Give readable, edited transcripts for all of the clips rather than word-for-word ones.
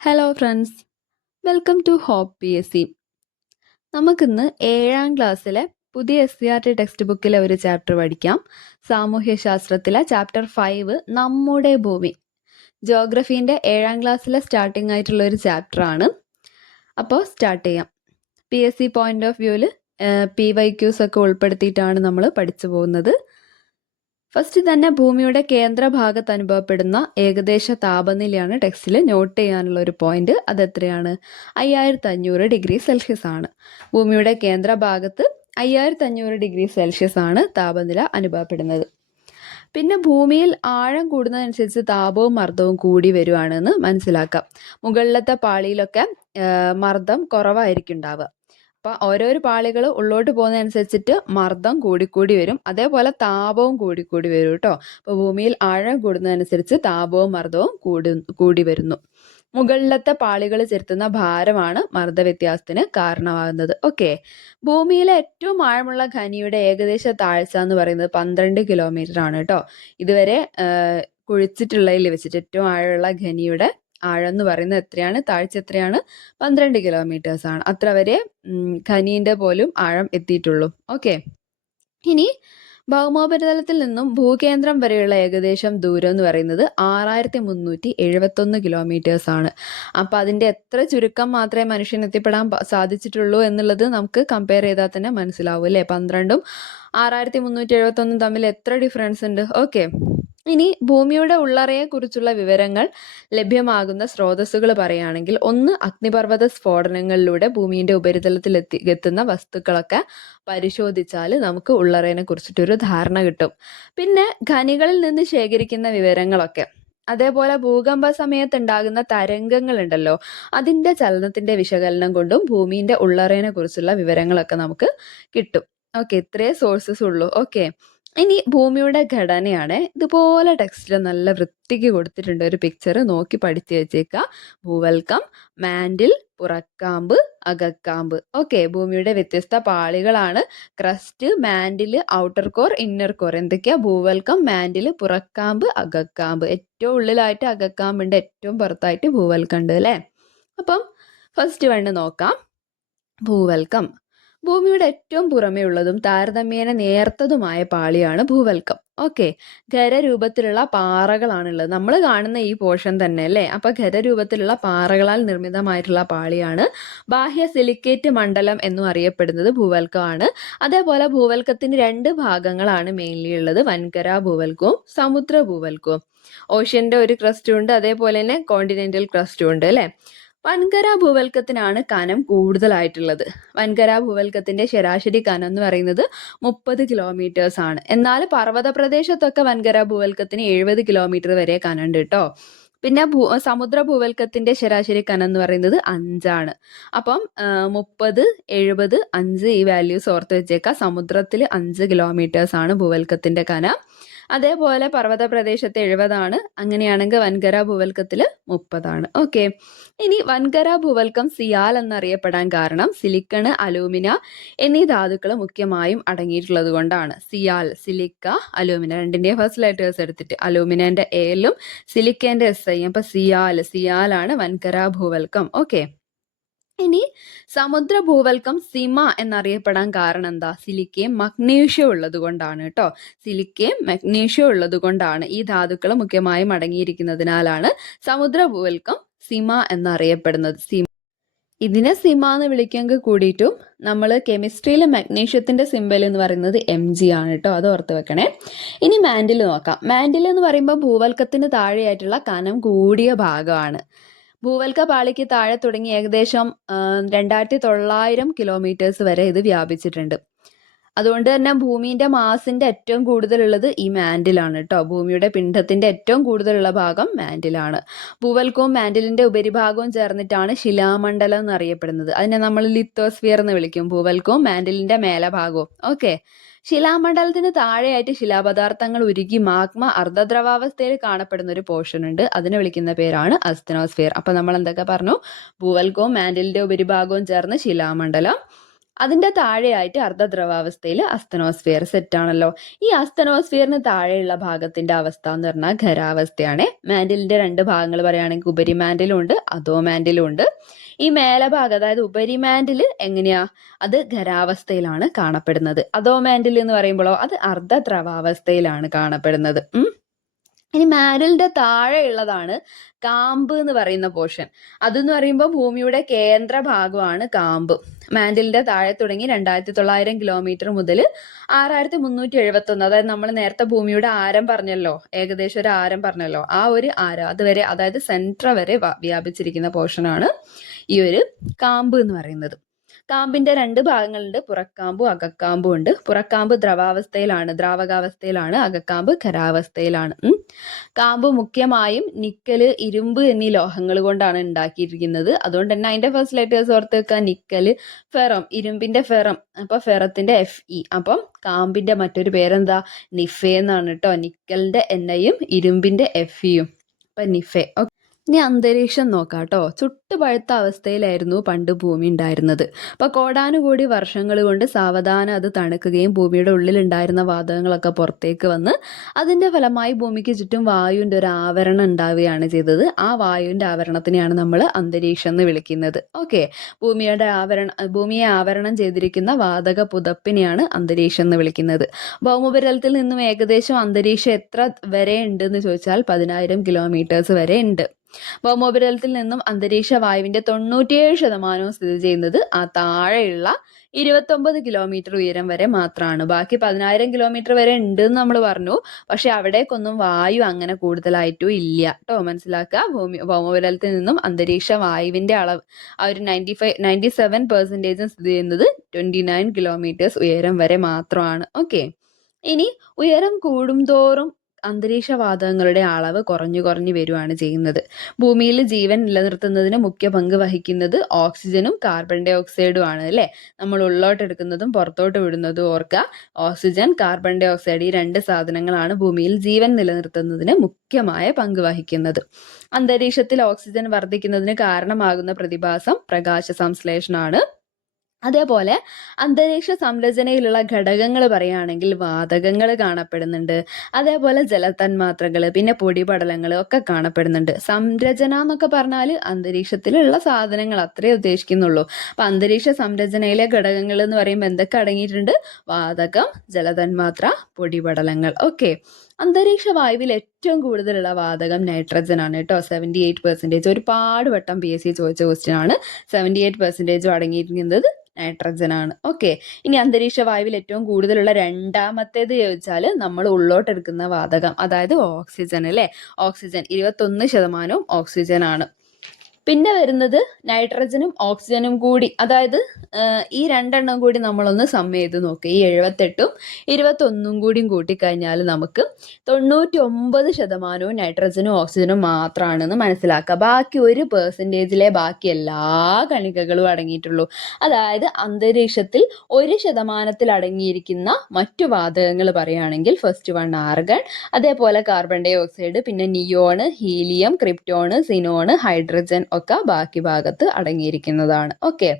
Hello friends, welcome to hope P S C. നമുക്കിന്ന് 7ാം ക്ലാസ്സിലെ പുതിയ SCERT ടെക്സ്റ്റ് ബുക്കിലെ ഒരു ചാപ്റ്റർ പഠിക്കാം. സാമൂഹ്യശാസ്ത്രത്തിലെ ചാപ്റ്റർ 5 നമ്മുടെ ഭൂമി. ജോഗ്രഫീൻ്റെ 7ാം ക്ലാസ്സിലെ സ്റ്റാർട്ടിംഗ് ആയിട്ടുള്ള ഒരു ചാപ്റ്റർ ആണ്. അപ്പോൾ സ്റ്റാർട്ട് ചെയ്യാം. PSC പോയിന്റ് ഓഫ് വ്യൂവിൽ PYQs ഒക്കെ ഉൾപ്പെടുത്തിയിട്ടാണ് നമ്മൾ പഠിച്ചു പോകുന്നത്. ഫസ്റ്റ് തന്നെ ഭൂമിയുടെ കേന്ദ്രഭാഗത്ത് അനുഭവപ്പെടുന്ന ഏകദേശ താപനിലയാണ് ടെക്സ്റ്റിൽ നോട്ട് ചെയ്യാനുള്ള ഒരു പോയിന്റ്. അതെത്രയാണ്? 5500°C ആണ്. ഭൂമിയുടെ കേന്ദ്രഭാഗത്ത് 5500°C ആണ് താപനില അനുഭവപ്പെടുന്നത്. പിന്നെ ഭൂമിയിൽ ആഴം കൂടുന്നതനുസരിച്ച് താപവും മർദ്ദവും കൂടി വരുവാണെന്ന് മനസ്സിലാക്കാം. മുകളിലത്തെ പാളിയിലൊക്കെ മർദ്ദം കുറവായിരിക്കും ഉണ്ടാവുക. അപ്പോൾ ഓരോരോ പാളികൾ ഉള്ളോട്ട് പോകുന്നതനുസരിച്ചിട്ട് മർദ്ദം കൂടിക്കൂടി വരും, അതേപോലെ താപവും കൂടിക്കൂടി വരും കേട്ടോ. അപ്പോൾ ഭൂമിയിൽ ആഴം കൂടുന്നതനുസരിച്ച് താപവും മർദ്ദവും കൂടി വരുന്നു. മുകളിലത്തെ പാളികൾ ചെലുത്തുന്ന ഭാരമാണ് മർദ്ദ വ്യത്യാസത്തിന് കാരണമാകുന്നത്. ഓക്കെ, ഭൂമിയിലെ ഏറ്റവും ആഴമുള്ള ഖനിയുടെ ഏകദേശ താഴ്ച എന്ന് പറയുന്നത് 12 കിലോമീറ്റർ ആണ് കേട്ടോ. ഇതുവരെ കുഴിച്ചിട്ടുള്ളതിൽ വെച്ചിട്ട് ഏറ്റവും ആഴമുള്ള ഖനിയുടെ ആഴം എന്ന് പറയുന്നത് എത്രയാണ്? താഴ്ച എത്രയാണ്? 12 കിലോമീറ്റേഴ്സ് ആണ്. അത്ര വരെ ഖനീൻ്റെ പോലും ആഴം എത്തിയിട്ടുള്ളൂ. ഓക്കെ, ഇനി ഭൗമോപരിതലത്തിൽ നിന്നും ഭൂകേന്ദ്രം വരെയുള്ള ഏകദേശം ദൂരം എന്ന് പറയുന്നത് 6371 കിലോമീറ്റേഴ്സ് ആണ്. അപ്പം അതിൻ്റെ എത്ര ചുരുക്കം മാത്രമേ മനുഷ്യന് എത്തിപ്പെടാൻ സാധിച്ചിട്ടുള്ളൂ എന്നുള്ളത് നമുക്ക് കമ്പയർ ചെയ്താൽ തന്നെ മനസ്സിലാവും അല്ലേ? 12ഉം 6371 തമ്മിൽ എത്ര ഡിഫറൻസ് ഉണ്ട്? ഓക്കെ, ഇനി ഭൂമിയുടെ ഉള്ളറയെക്കുറിച്ചുള്ള വിവരങ്ങൾ ലഭ്യമാകുന്ന സ്രോതസ്സുകൾ പറയുകയാണെങ്കിൽ, ഒന്ന്, അഗ്നിപർവ്വത സ്ഫോടനങ്ങളിലൂടെ ഭൂമിയുടെ ഉപരിതലത്തിൽ എത്തുന്ന വസ്തുക്കളൊക്കെ പരിശോധിച്ചാൽ നമുക്ക് ഉള്ളറയെ കുറിച്ചിട്ടൊരു ധാരണ കിട്ടും. പിന്നെ ഖനികളിൽ നിന്ന് ശേഖരിക്കുന്ന വിവരങ്ങളൊക്കെ, അതേപോലെ ഭൂകമ്പ സമയത്ത് ഉണ്ടാകുന്ന തരംഗങ്ങൾ ഉണ്ടല്ലോ, അതിൻ്റെ ചലനത്തിൻ്റെ വിശകലനം കൊണ്ടും ഭൂമിയുടെ ഉള്ളറയെ കുറിച്ചുള്ള വിവരങ്ങളൊക്കെ നമുക്ക് കിട്ടും. ഓക്കെ, ഇത്രേ സോഴ്സസ് ഉള്ളൂ. ഓക്കെ, ഇനി ഭൂമിയുടെ ഘടനയാണ്. ഇതുപോലെ ടെക്സ്റ്റിൽ നല്ല വൃത്തിക്ക് കൊടുത്തിട്ടുണ്ട് ഒരു പിക്ചർ, നോക്കി പഠിച്ചു വെച്ചേക്കുക. ഭൂവൽക്കം, മാൻഡിൽ, പുറക്കാമ്പ്, അകക്കാമ്പ്. ഓക്കെ, ഭൂമിയുടെ വ്യത്യസ്ത പാളികളാണ് crust, mantle, outer core, inner core. എന്തൊക്കെയാ? ഭൂവൽക്കം, മാൻഡിൽ, പുറക്കാമ്പ്, അകക്കാമ്പ്. ഏറ്റവും ഉള്ളിലായിട്ട് അകക്കാമ്പുണ്ട്, ഏറ്റവും പുറത്തായിട്ട് ഭൂവൽക്കം ഉണ്ട് അല്ലേ? അപ്പം ഫസ്റ്റ് വണ്ണ് നോക്കാം. ഭൂവൽക്കം. ഭൂമിയുടെ ഏറ്റവും പുറമേ ഉള്ളതും താരതമ്യേന നേർത്തതുമായ പാളിയാണ് ഭൂവൽക്കം. ഓക്കെ, ഖരരൂപത്തിലുള്ള പാറകളാണുള്ളത്. നമ്മൾ കാണുന്ന ഈ പോർഷൻ തന്നെ അല്ലേ? അപ്പം ഖരരൂപത്തിലുള്ള പാറകളാൽ നിർമ്മിതമായിട്ടുള്ള പാളിയാണ്. ബാഹ്യ സിലിക്കേറ്റ് മണ്ഡലം എന്നും അറിയപ്പെടുന്നത് ഭൂവൽക്കമാണ്. അതേപോലെ ഭൂവൽക്കത്തിന് 2 ഭാഗങ്ങളാണ് മെയിൻലി ഉള്ളത്, വൻകര ഭൂവൽക്കവും സമുദ്ര ഭൂവൽക്കവും. ഓഷ്യൻ്റെ ഒരു ക്രസ്റ്റും ഉണ്ട്, അതേപോലെ തന്നെ കോണ്ടിനെന്റൽ ക്രസ്റ്റും ഉണ്ട് അല്ലേ? വൻകര ഭൂവൽക്കത്തിനാണ് കനം കൂടുതലായിട്ടുള്ളത്. വൻകര ഭൂവൽക്കത്തിന്റെ ശരാശരി കനം എന്ന് പറയുന്നത് 30 കിലോമീറ്റേഴ്സ് ആണ്. എന്നാൽ പർവ്വത പ്രദേശത്തൊക്കെ വൻകര ഭൂവൽക്കത്തിന് 70 കിലോമീറ്റർ വരെ കനമുണ്ട് കേട്ടോ. പിന്നെ സമുദ്ര ഭൂവൽക്കത്തിന്റെ ശരാശരി കനം എന്ന് പറയുന്നത് 5 ആണ്. അപ്പം 30, 70, 5 ഈ വാല്യൂസ് ഓർത്ത് വെച്ചേക്കാം. സമുദ്രത്തിൽ 5 കിലോമീറ്റേഴ്സ് ആണ് ഭൂവൽക്കത്തിന്റെ കനം. അതേപോലെ പർവ്വത പ്രദേശത്ത് 70 ആണ്. അങ്ങനെയാണെങ്കിൽ വൻകര ഭൂവൽക്കത്തിൽ 30 ആണ്. ഓക്കെ, ഇനി വൻകര ഭൂവൽക്കം സിയാൽ എന്നറിയപ്പെടാൻ കാരണം സിലിക്കണ്, അലൂമിന എന്നീ ധാതുക്കൾ മുഖ്യമായും അടങ്ങിയിട്ടുള്ളത് കൊണ്ടാണ്. സിയാൽ, സിലിക്ക, അലൂമിന രണ്ടിൻ്റെ ഫസ്റ്റ് ലെറ്റേഴ്സ് എടുത്തിട്ട് അലൂമിനൻ്റെ എല്ലും സിലിക്കേൻ്റെ SI. അപ്പം സിയാലാണ് വൻകര ഭൂവൽക്കം. ഓക്കെ, ഇനി സമുദ്ര ഭൂവൽക്കം സിമ എന്നറിയപ്പെടാൻ കാരണം എന്താ? സിലിക്കയും മഗ്നീഷ്യം ഉള്ളത് കൊണ്ടാണ് കേട്ടോ. സിലിക്കയും മഗ്നീഷ്യം ഉള്ളത് കൊണ്ടാണ്, ഈ ധാതുക്കൾ മുഖ്യമായും അടങ്ങിയിരിക്കുന്നതിനാലാണ് സമുദ്ര ഭൂവൽക്കം സിമ എന്നറിയപ്പെടുന്നത്. ഇതിനെ സിമ എന്ന് വിളിക്കെങ്കിൽ കൂടിയിട്ടും നമ്മൾ കെമിസ്ട്രിയിൽ മഗ്നീഷ്യത്തിന്റെ സിമ്പൽ എന്ന് പറയുന്നത് Mg ആണ് കേട്ടോ, അത് ഓർത്ത് വെക്കണേ. ഇനി മാൻഡിൽ നോക്കാം. മാൻഡിൽ എന്ന് പറയുമ്പോൾ ഭൂവൽക്കത്തിന് താഴെയായിട്ടുള്ള കനം കൂടിയ ഭാഗമാണ്. ഭൂവൽക്ക പാളിക്ക് താഴെ തുടങ്ങി ഏകദേശം 2900 കിലോമീറ്റേഴ്സ് വരെ ഇത് വ്യാപിച്ചിട്ടുണ്ട്. അതുകൊണ്ട് തന്നെ ഭൂമിയുടെ മാസിന്റെ ഏറ്റവും കൂടുതലുള്ളത് ഈ മാൻഡിലാണ് കേട്ടോ. ഭൂമിയുടെ പിണ്ഡത്തിന്റെ ഏറ്റവും കൂടുതലുള്ള ഭാഗം മാൻഡിലാണ്. ഭൂവൽക്കവും മാൻഡിലിന്റെ ഉപരിഭാഗവും ചേർന്നിട്ടാണ് ശിലാമണ്ഡലം എന്നറിയപ്പെടുന്നത്. അതിനെ നമ്മൾ ലിത്തോസ്ഫിയർ എന്ന് വിളിക്കും. ഭൂവൽക്കവും മാൻഡിലിന്റെ മേലഭാഗവും. ഓക്കെ, ശിലാമണ്ഡലത്തിന് താഴെയായിട്ട് ശിലാപദാർത്ഥങ്ങൾ ഉരുകി മാഗ്മ അർദ്ധദ്രവാവസ്ഥയിൽ കാണപ്പെടുന്ന ഒരു പോർഷൻ ഉണ്ട്. അതിനെ വിളിക്കുന്ന പേരാണ് അസ്തനോസ്ഫിയർ. അപ്പം നമ്മൾ എന്തൊക്കെ പറഞ്ഞു? ഭൂവൽക്കവും മാൻഡിലിന്റെ ഉപരിഭാഗവും ചേർന്ന് ശിലാമണ്ഡലം, അതിന്റെ താഴെയായിട്ട് അർദ്ധദ്രവാവസ്ഥയിൽ അസ്തനോസ്ഫിയർ സെറ്റ് ആണല്ലോ. ഈ അസ്തനോസ്ഫിയറിന് താഴെയുള്ള ഭാഗത്തിന്റെ അവസ്ഥ എന്ന് പറഞ്ഞാൽ ഖരാവസ്ഥയാണ്. മാൻഡിലിന്റെ രണ്ട് ഭാഗങ്ങൾ പറയുകയാണെങ്കിൽ ഉപരിമാൻഡിലും ഉണ്ട് അധോമാൻഡിലും ഉണ്ട്. ഈ മേലഭാഗം അതായത് ഉപരിമാൻഡിൽ എങ്ങനെയാ, അത് ഖരാവസ്ഥയിലാണ് കാണപ്പെടുന്നത്. അധോമാൻഡിൽ എന്ന് പറയുമ്പോഴോ അത് അർദ്ധദ്രവാവസ്ഥയിലാണ് കാണപ്പെടുന്നത്. ഇനി മാൻഡിലിന്റെ താഴെയുള്ളതാണ് കാമ്പ് എന്ന് പറയുന്ന പോർഷൻ. അതെന്ന് പറയുമ്പോൾ ഭൂമിയുടെ കേന്ദ്ര ഭാഗമാണ് കാമ്പ്. മാൻഡിലിന്റെ താഴെ തുടങ്ങി 2900 കിലോമീറ്റർ മുതൽ 6371, അതായത് നമ്മൾ നേരത്തെ ഭൂമിയുടെ ആരം പറഞ്ഞല്ലോ, ഏകദേശം ഒരു ആരം പറഞ്ഞല്ലോ, ആ ഒരു ആരം അതുവരെ, അതായത് സെൻട്ര വരെ വ്യാപിച്ചിരിക്കുന്ന പോർഷനാണ് ഈ ഒരു കാമ്പ് എന്ന് പറയുന്നത്. കാമ്പിന്റെ രണ്ട് ഭാഗങ്ങളുണ്ട്, പുറക്കാമ്പും അകക്കാമ്പും ഉണ്ട്. പുറക്കാമ്പ് ദ്രാവകാവസ്ഥയിലാണ്, അകക്കാമ്പ് ഖരാവസ്ഥയിലാണ്. കാമ്പ് മുഖ്യമായും നിക്കല്, ഇരുമ്പ് എന്നീ ലോഹങ്ങൾ കൊണ്ടാണ് ഉണ്ടാക്കിയിരിക്കുന്നത്. അതുകൊണ്ട് തന്നെ അതിന്റെ ഫസ്റ്റ് ലെറ്റേഴ്സ് ഓർത്ത് വെക്കുക, നിക്കല്, ഫെറം, ഇരുമ്പിന്റെ ഫെറം, അപ്പൊ ഫെറത്തിന്റെ Fe. അപ്പം കാമ്പിന്റെ മറ്റൊരു പേരെന്താ, നിഫെ എന്നാണ് കേട്ടോ. നിക്കലിന്റെ Niയും ഇരുമ്പിന്റെ Feയും, അപ്പൊ നിഫെ. ഇനി അന്തരീക്ഷം നോക്കാം കേട്ടോ. ചുട്ടുപഴുത്ത അവസ്ഥയിലായിരുന്നു പണ്ട് ഭൂമി ഉണ്ടായിരുന്നത്. അപ്പൊ കോടാനുകോടി വർഷങ്ങൾ കൊണ്ട് സാവധാനം അത് തണുക്കുകയും ഭൂമിയുടെ ഉള്ളിലുണ്ടായിരുന്ന വാതകങ്ങളൊക്കെ പുറത്തേക്ക് വന്ന് അതിന്റെ ഫലമായി ഭൂമിക്ക് ചുറ്റും വായുവിന്റെ ഒരു ആവരണം ഉണ്ടാവുകയാണ് ചെയ്തത്. ആ വായുവിന്റെ ആവരണത്തിനെയാണ് നമ്മൾ അന്തരീക്ഷം എന്ന് വിളിക്കുന്നത്. ഓക്കെ, ഭൂമിയെ ആവരണം ചെയ്തിരിക്കുന്ന വാതക പുതപ്പിനെയാണ് അന്തരീക്ഷം എന്ന് വിളിക്കുന്നത്. ഭൗമോപരിതലത്തിൽ നിന്നും ഏകദേശം അന്തരീക്ഷം എത്ര വരെ ഉണ്ട് എന്ന് ചോദിച്ചാൽ 10,000 കിലോമീറ്റേഴ്സ് വരെ ഉണ്ട്. ഭൗമോപരിതലത്തിൽ നിന്നും അന്തരീക്ഷ വായുവിന്റെ 97% സ്ഥിതി ചെയ്യുന്നത് ആ താഴെയുള്ള 29 കിലോമീറ്റർ ഉയരം വരെ മാത്രമാണ്. ബാക്കി 10,000 കിലോമീറ്റർ വരെ ഉണ്ട് എന്ന് നമ്മൾ പറഞ്ഞു. പക്ഷെ അവിടേക്കൊന്നും വായു അങ്ങനെ കൂടുതലായിട്ടും ഇല്ല കേട്ടോ, മനസ്സിലാക്കുക. ഭൗമോപരിതലത്തിൽ നിന്നും അന്തരീക്ഷ വായുവിന്റെ അളവ് ആ ഒരു 97% സ്ഥിതി ചെയ്യുന്നത് 29 കിലോമീറ്റേഴ്സ് ഉയരം വരെ മാത്രമാണ്. ഓക്കെ, ഇനി ഉയരം കൂടുംതോറും അന്തരീക്ഷവാതകങ്ങളുടെ അളവ് കുറഞ്ഞു വരുവാണ് ചെയ്യുന്നത്. ഭൂമിയിൽ ജീവൻ നിലനിർത്തുന്നതിന് മുഖ്യ പങ്ക് വഹിക്കുന്നത് ഓക്സിജനും കാർബൺ ഡൈ ഓക്സൈഡും ആണ് അല്ലേ. നമ്മൾ ഉള്ളോട്ട് എടുക്കുന്നതും പുറത്തോട്ട് വിടുന്നതും ഓർക്കുക. ഓക്സിജൻ, കാർബൺ ഡൈ ഓക്സൈഡ്, ഈ രണ്ട് സാധനങ്ങളാണ് ഭൂമിയിൽ ജീവൻ നിലനിർത്തുന്നതിന് മുഖ്യമായ പങ്ക് വഹിക്കുന്നത്. അന്തരീക്ഷത്തിൽ ഓക്സിജൻ വർദ്ധിക്കുന്നതിന് കാരണമാകുന്ന പ്രതിഭാസം പ്രകാശ സംശ്ലേഷണമാണ്. അതേപോലെ അന്തരീക്ഷ സംരചനയിലുള്ള ഘടകങ്ങൾ പറയുകയാണെങ്കിൽ വാതകങ്ങൾ കാണപ്പെടുന്നുണ്ട്. അതേപോലെ ജലതന്മാത്രകൾ, പിന്നെ പൊടിപടലങ്ങൾ ഒക്കെ കാണപ്പെടുന്നുണ്ട്. സംരചന എന്നൊക്കെ പറഞ്ഞാൽ അന്തരീക്ഷത്തിലുള്ള സാധനങ്ങൾ അത്രേ ഉദ്ദേശിക്കുന്നുള്ളൂ. അപ്പൊ അന്തരീക്ഷ സംരചനയിലെ ഘടകങ്ങൾ എന്ന് പറയുമ്പോൾ എന്തൊക്കെ അടങ്ങിയിട്ടുണ്ട്, വാതകം, ജലതന്മാത്ര, പൊടിപടലങ്ങൾ. ഓക്കെ, അന്തരീക്ഷ വായുവിൽ ഏറ്റവും കൂടുതലുള്ള വാതകം നൈട്രജൻ ആണ് കേട്ടോ. 78%. ഒരുപാട് വട്ടം PSC ചോദിച്ച ക്വസ്റ്റ്യൻ ആണ്. 78% അടങ്ങിയിരിക്കുന്നത് നൈട്രജൻ ആണ്. ഓക്കെ, ഇനി അന്തരീക്ഷ വായുവിൽ ഏറ്റവും കൂടുതലുള്ള രണ്ടാമത്തേത് ചോദിച്ചാൽ നമ്മൾ ഉള്ളോട്ട് എടുക്കുന്ന വാതകം, അതായത് ഓക്സിജൻ അല്ലേ. ഓക്സിജൻ 21% ഓക്സിജൻ ആണ്. പിന്നെ വരുന്നത് നൈട്രജനും ഓക്സിജനും കൂടി, അതായത് ഈ രണ്ടെണ്ണം കൂടി നമ്മളൊന്ന് സം ചെയ്ത് നോക്കുക. ഈ 78ഉം 21ഉം കൂടിയും കൂട്ടിക്കഴിഞ്ഞാൽ നമുക്ക് 99% നൈട്രജനും ഓക്സിജനും മാത്രമാണെന്ന് മനസ്സിലാക്കുക. ബാക്കി 1%-ലെ ബാക്കി എല്ലാ കണികകളും അടങ്ങിയിട്ടുള്ളൂ. അതായത് അന്തരീക്ഷത്തിൽ 1% അടങ്ങിയിരിക്കുന്ന മറ്റു വാതകങ്ങൾ പറയുകയാണെങ്കിൽ ഫസ്റ്റ് വൺ ആർഗൺ, അതേപോലെ കാർബൺ ഡൈ ഓക്സൈഡ്, പിന്നെ നിയോണ്, ഹീലിയം, ക്രിപ്റ്റോണ്, സിനോണ്, ഹൈഡ്രജൻ ഒക്കെ ബാക്കി ഭാഗത്ത് അടങ്ങിയിരിക്കുന്നതാണ്. ഓക്കെ,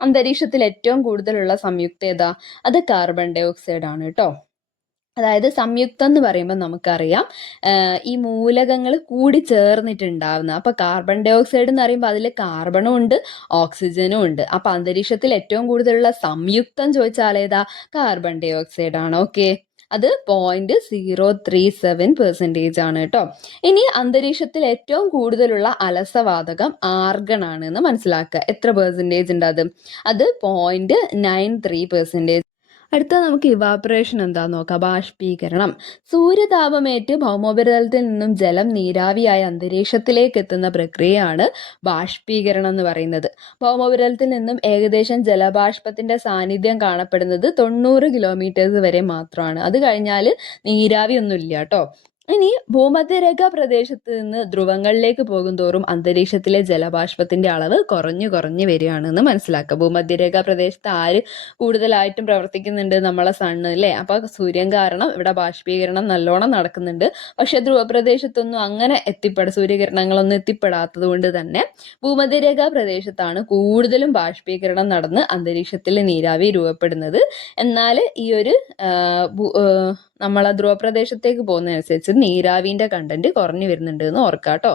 അന്തരീക്ഷത്തിൽ ഏറ്റവും കൂടുതലുള്ള സംയുക്ത ഏതാ, അത് കാർബൺ ഡൈ ഓക്സൈഡ് ആണ് കേട്ടോ. അതായത് സംയുക്തം എന്ന് പറയുമ്പോൾ നമുക്കറിയാം ഈ മൂലകങ്ങൾ കൂടി ചേർന്നിട്ടുണ്ടാവുന്ന. അപ്പൊ കാർബൺ ഡൈ ഓക്സൈഡ് എന്ന് പറയുമ്പോൾ അതിൽ കാർബണും ഉണ്ട് ഓക്സിജനും ഉണ്ട്. അപ്പൊ അന്തരീക്ഷത്തിൽ ഏറ്റവും കൂടുതലുള്ള സംയുക്തം ചോദിച്ചാൽ ഏതാ, കാർബൺ ഡൈ ഓക്സൈഡ് ആണ്. ഓക്കെ, അത് 0.037% ആണ് കേട്ടോ. ഇനി അന്തരീക്ഷത്തിൽ ഏറ്റവും കൂടുതലുള്ള അലസവാതകം ആർഗൺ ആണ് എന്ന് മനസ്സിലാക്കുക. എത്ര പെർസെൻറ്റേജ് ഉണ്ട് അത് 0.93%. അടുത്ത നമുക്ക് ഇവാപറേഷൻ എന്താന്ന് നോക്കാം, ബാഷ്പീകരണം. സൂര്യതാപമേറ്റ് ഭൗമോപരിതലത്തിൽ നിന്നും ജലം നീരാവിയായ അന്തരീക്ഷത്തിലേക്ക് എത്തുന്ന പ്രക്രിയയാണ് ബാഷ്പീകരണം എന്ന് പറയുന്നത്. ഭൗമോപരിതലത്തിൽ നിന്നും ഏകദേശം ജലബാഷ്പത്തിന്റെ സാന്നിധ്യം കാണപ്പെടുന്നത് 90 കിലോമീറ്റേഴ്സ് വരെ മാത്രമാണ്. അത് കഴിഞ്ഞാൽ നീരാവി ഒന്നും ഇല്ല കേട്ടോ. ഇനി ഭൂമധ്യരേഖാ പ്രദേശത്ത് നിന്ന് ധ്രുവങ്ങളിലേക്ക് പോകുന്തോറും അന്തരീക്ഷത്തിലെ ജലബാഷ്പത്തിന്റെ അളവ് കുറഞ്ഞു കുറഞ്ഞു വരികയാണെന്ന് മനസ്സിലാക്കുക. ഭൂമധ്യരേഖാ പ്രദേശത്ത് ആര് കൂടുതലായിട്ടും പ്രവർത്തിക്കുന്നുണ്ട്? നമ്മളെ സണ്ണ് അല്ലേ? അപ്പൊ സൂര്യൻ കാരണം ഇവിടെ ബാഷ്പീകരണം നല്ലോണം നടക്കുന്നുണ്ട്. പക്ഷെ ധ്രുവപ്രദേശത്തൊന്നും അങ്ങനെ സൂര്യകിരണങ്ങളൊന്നും എത്തിപ്പെടാത്തത് കൊണ്ട് തന്നെ ഭൂമധ്യരേഖാ പ്രദേശത്താണ് കൂടുതലും ബാഷ്പീകരണം നടന്ന് അന്തരീക്ഷത്തിൽ നീരാവി രൂപപ്പെടുന്നത്. എന്നാൽ ഈ ഒരു നമ്മളെ ധ്രുവപ്രദേശത്തേക്ക് പോകുന്നതനുസരിച്ച് നീരാവിന്റെ കണ്ടന്റ് കുറഞ്ഞു വരുന്നുണ്ട് എന്ന് ഓർക്കാട്ടോ.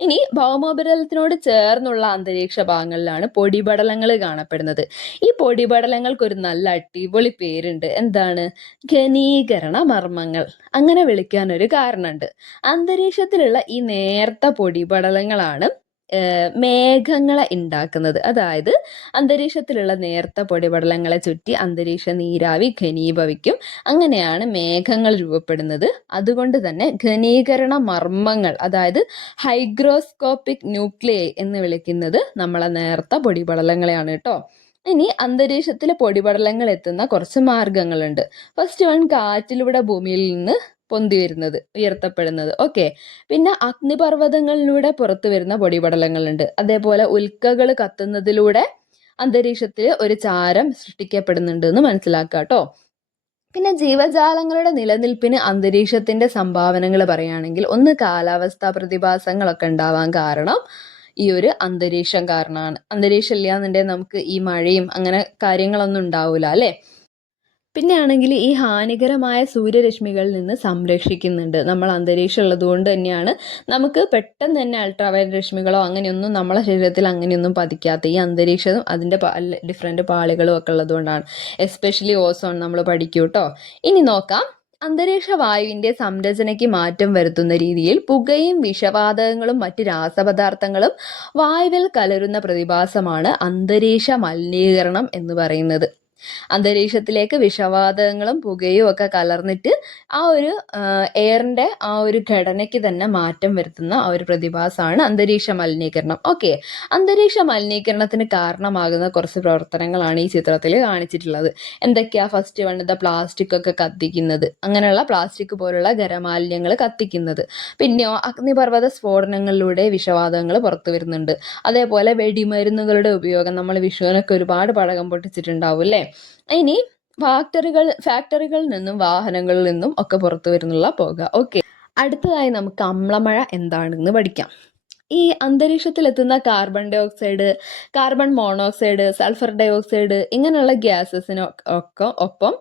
ഇനി ഭൗമോപരിതലത്തിനോട് ചേർന്നുള്ള അന്തരീക്ഷ ഭാഗങ്ങളിലാണ് പൊടിപടലങ്ങൾ കാണപ്പെടുന്നത്. ഈ പൊടിപടലങ്ങൾക്ക് ഒരു നല്ല അടിപൊളി പേരുണ്ട്. എന്താണ്? ഘനീകരണ മർമ്മങ്ങൾ. അങ്ങനെ വിളിക്കാൻ ഒരു കാരണമുണ്ട്. അന്തരീക്ഷത്തിലുള്ള ഈ നേർത്ത പൊടിപടലങ്ങളാണ് മേഘങ്ങളെ ഉണ്ടാക്കുന്നത്. അതായത് അന്തരീക്ഷത്തിലുള്ള നേർത്ത പൊടിപടലങ്ങളെ ചുറ്റി അന്തരീക്ഷ നീരാവി ഘനീഭവിക്കും. അങ്ങനെയാണ് മേഘങ്ങൾ രൂപപ്പെടുന്നത്. അതുകൊണ്ട് തന്നെ ഘനീകരണ മർമ്മങ്ങൾ, അതായത് ഹൈഗ്രോസ്കോപ്പിക് ന്യൂക്ലിയൈ എന്ന് വിളിക്കുന്നത് നമ്മളെ നേർത്ത പൊടിപടലങ്ങളെയാണ് കേട്ടോ. ഇനി അന്തരീക്ഷത്തിൽ പൊടിപടലങ്ങൾ എത്തുന്ന കുറച്ച് മാർഗങ്ങളുണ്ട്. ഫസ്റ്റ് വൺ, കാറ്റിലൂടെ ഭൂമിയിൽ നിന്ന് പൊന്തി വരുന്നത്, ഉയർത്തപ്പെടുന്നത്. ഓക്കെ. പിന്നെ അഗ്നിപർവ്വതങ്ങളിലൂടെ പുറത്തു വരുന്ന പൊടിപടലങ്ങളുണ്ട്. അതേപോലെ ഉൽക്കകൾ കത്തുന്നതിലൂടെ അന്തരീക്ഷത്തിൽ ഒരു ചാരം സൃഷ്ടിക്കപ്പെടുന്നുണ്ട് എന്ന് മനസ്സിലാക്കുക കേട്ടോ. പിന്നെ ജീവജാലങ്ങളുടെ നിലനിൽപ്പിന് അന്തരീക്ഷത്തിന്റെ സംഭാവനകൾ പറയുകയാണെങ്കിൽ, ഒന്ന് കാലാവസ്ഥാ പ്രതിഭാസങ്ങളൊക്കെ ഉണ്ടാവാൻ കാരണം ഈ ഒരു അന്തരീക്ഷം കാരണമാണ്. അന്തരീക്ഷം ഇല്ലാന്നുണ്ടെങ്കിൽ നമുക്ക് ഈ മഴയും അങ്ങനെ കാര്യങ്ങളൊന്നും ഉണ്ടാവില്ല അല്ലേ. പിന്നെ ആണെങ്കിൽ ഈ ഹാനികരമായ സൂര്യരശ്മികളിൽ നിന്ന് സംരക്ഷിക്കുന്നുണ്ട്. നമ്മൾ അന്തരീക്ഷം ഉള്ളതുകൊണ്ട് തന്നെയാണ് നമുക്ക് പെട്ടെന്ന് തന്നെ അൾട്രാവയലറ്റ് രശ്മികളോ അങ്ങനെയൊന്നും നമ്മളെ ശരീരത്തിൽ അങ്ങനെയൊന്നും പതിക്കാത്ത. ഈ അന്തരീക്ഷം അതിൻ്റെ ഡിഫറെൻറ്റ് പാളികളും ഒക്കെ ഉള്ളതുകൊണ്ടാണ്. എസ്പെഷ്യലി ഓസോൺ നമ്മൾ പഠിക്കൂ കേട്ടോ. ഇനി നോക്കാം. അന്തരീക്ഷ വായുവിന്റെ സംരചനയ്ക്ക് മാറ്റം വരുത്തുന്ന രീതിയിൽ പുകയും വിഷവാതകങ്ങളും മറ്റ് രാസപദാർത്ഥങ്ങളും വായുവിൽ കലരുന്ന പ്രതിഭാസമാണ് അന്തരീക്ഷ മലിനീകരണം എന്ന് പറയുന്നത്. അന്തരീക്ഷത്തിലേക്ക് വിഷവാതകങ്ങളും പുകയും ഒക്കെ കലർന്നിട്ട് ആ ഒരു എയറിന്റെ ആ ഒരു ഘടനയ്ക്ക് തന്നെ മാറ്റം വരുത്തുന്ന ആ ഒരു പ്രതിഭാസമാണ് അന്തരീക്ഷ മലിനീകരണം. ഓക്കെ. അന്തരീക്ഷ മലിനീകരണത്തിന് കാരണമാകുന്ന കുറച്ച് പ്രവർത്തനങ്ങളാണ് ഈ ചിത്രത്തിൽ കാണിച്ചിട്ടുള്ളത്. എന്തൊക്കെയാ? ഫസ്റ്റ് വന്നത് പ്ലാസ്റ്റിക് ഒക്കെ കത്തിക്കുന്നത്, അങ്ങനെയുള്ള പ്ലാസ്റ്റിക് പോലുള്ള ഖരമാലിന്യങ്ങൾ കത്തിക്കുന്നത്. പിന്നെയോ അഗ്നിപർവ്വത സ്ഫോടനങ്ങളിലൂടെ വിഷവാതകങ്ങൾ പുറത്തു വരുന്നുണ്ട്. അതേപോലെ വെടിമരുന്നുകളുടെ ഉപയോഗം, നമ്മൾ വിഷുവിനൊക്കെ ഒരുപാട് പടക്കം പൊട്ടിച്ചിട്ടുണ്ടാവും അല്ലേ. ഇനി ഫാക്ടറികളിൽ നിന്നും വാഹനങ്ങളിൽ നിന്നും ഒക്കെ പുറത്തു വരുന്നുള്ള പുക. ഓക്കെ. അടുത്തതായി നമുക്ക് അമ്ലമഴ എന്താണെന്ന് പഠിക്കാം. ഈ അന്തരീക്ഷത്തിൽ എത്തുന്ന carbon dioxide, carbon monoxide, sulphur dioxide ഇങ്ങനെയുള്ള ഗ്യാസസിനൊക്കെ ഒപ്പം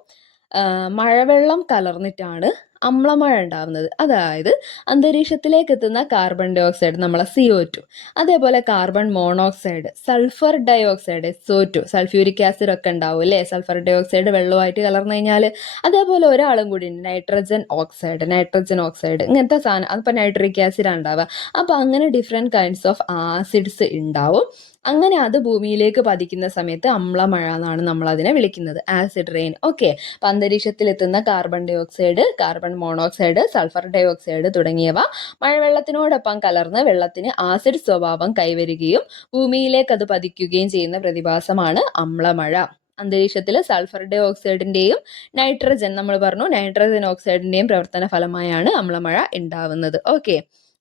മഴവെള്ളം കലർന്നിട്ടാണ് അമ്ലമഴ ഉണ്ടാവുന്നത്. അതായത് അന്തരീക്ഷത്തിലേക്ക് എത്തുന്ന കാർബൺ ഡൈ ഓക്സൈഡ്, നമ്മളെ CO2, അതേപോലെ carbon monoxide, sulphur dioxide SO2, sulphuric acid ഒക്കെ ഉണ്ടാവും അല്ലേ. സൾഫർ ഡൈ ഓക്സൈഡ് വെള്ളമായിട്ട് കലർന്നു കഴിഞ്ഞാൽ. അതേപോലെ ഒരാളും കൂടി ഉണ്ട്, നൈട്രജൻ ഓക്സൈഡ് ഇങ്ങനത്തെ സാധനം. അതിപ്പോൾ നൈട്രിക് ആസിഡ് ഉണ്ടാവുക. അപ്പോൾ അങ്ങനെ ഡിഫറെൻറ്റ് കൈൻഡ്സ് ഓഫ് ആസിഡ്സ് ഉണ്ടാവും. അങ്ങനെ അത് ഭൂമിയിലേക്ക് പതിക്കുന്ന സമയത്ത് അമ്ലമഴ എന്നാണ് നമ്മൾ അതിനെ വിളിക്കുന്നത്, ആസിഡ് റെയിൻ. ഓക്കെ. അപ്പം അന്തരീക്ഷത്തിൽ എത്തുന്ന carbon dioxide, carbon monoxide, sulphur dioxide തുടങ്ങിയവ മഴവെള്ളത്തിനോടൊപ്പം കലർന്ന് വെള്ളത്തിന് ആസിഡ് സ്വഭാവം കൈവരികയും ഭൂമിയിലേക്ക് അത് പതിക്കുകയും ചെയ്യുന്ന പ്രതിഭാസമാണ് അമ്ലമഴ. അന്തരീക്ഷത്തിൽ സൾഫർ ഡൈ ഓക്സൈഡിന്റെയും നൈട്രജൻ ഓക്സൈഡിന്റെയും പ്രവർത്തന ഫലമായാണ് അമ്ലമഴ ഉണ്ടാവുന്നത്. ഓക്കെ.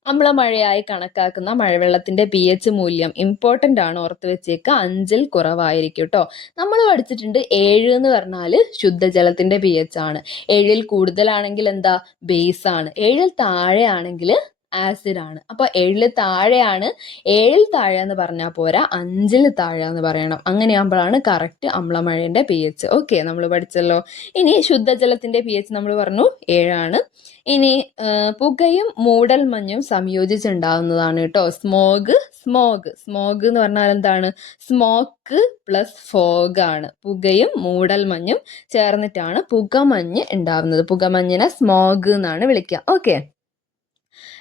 അമ്ലമഴയായി കണക്കാക്കുന്ന മഴവെള്ളത്തിന്റെ pH മൂല്യം ഇമ്പോർട്ടൻ്റ് ആണ്, ഓർത്ത് വെച്ചേക്കുക. 5ൽ കുറവായിരിക്കും കേട്ടോ. നമ്മൾ പഠിച്ചിട്ടുണ്ട് 7 എന്ന് പറഞ്ഞാൽ ശുദ്ധജലത്തിന്റെ pH ആണ്. 7ൽ കൂടുതലാണെങ്കിൽ എന്താ? ബേസ് ആണ്. 7ൽ താഴെ ആണെങ്കിൽ ആസിഡ് ആണ്. അപ്പോൾ 7ൽ താഴെയാണ്. 7ൽ താഴെ എന്ന് പറഞ്ഞാൽ പോരാ, 5ൽ താഴെ എന്ന് പറയണം. അങ്ങനെയാകുമ്പോഴാണ് കറക്റ്റ് അമ്ലമഴയുടെ pH. ഓക്കെ, നമ്മൾ പഠിച്ചല്ലോ. ഇനി ശുദ്ധജലത്തിന്റെ pH നമ്മൾ പറഞ്ഞു 7 ആണ്. ഇനി പുകയും മൂടൽമഞ്ഞും സംയോജിച്ചുണ്ടാകുന്നതാണ് കേട്ടോ സ്മോഗ് എന്ന് പറഞ്ഞാൽ എന്താണ്? സ്മോക്ക് പ്ലസ് ഫോഗ് ആണ്. പുകയും മൂടൽമഞ്ഞും ചേർന്നിട്ടാണ് പുകമഞ്ഞ് ഉണ്ടാവുന്നത്. പുകമഞ്ഞിനെ സ്മോഗ് എന്നാണ് വിളിക്കുക. ഓക്കെ.